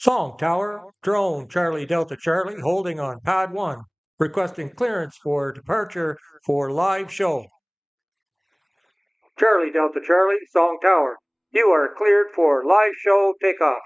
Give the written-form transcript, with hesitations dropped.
Song Tower, drone Charlie Delta Charlie holding on pad 1, requesting clearance for departure for live show. Charlie Delta Charlie, Song Tower, you are cleared for live show takeoff.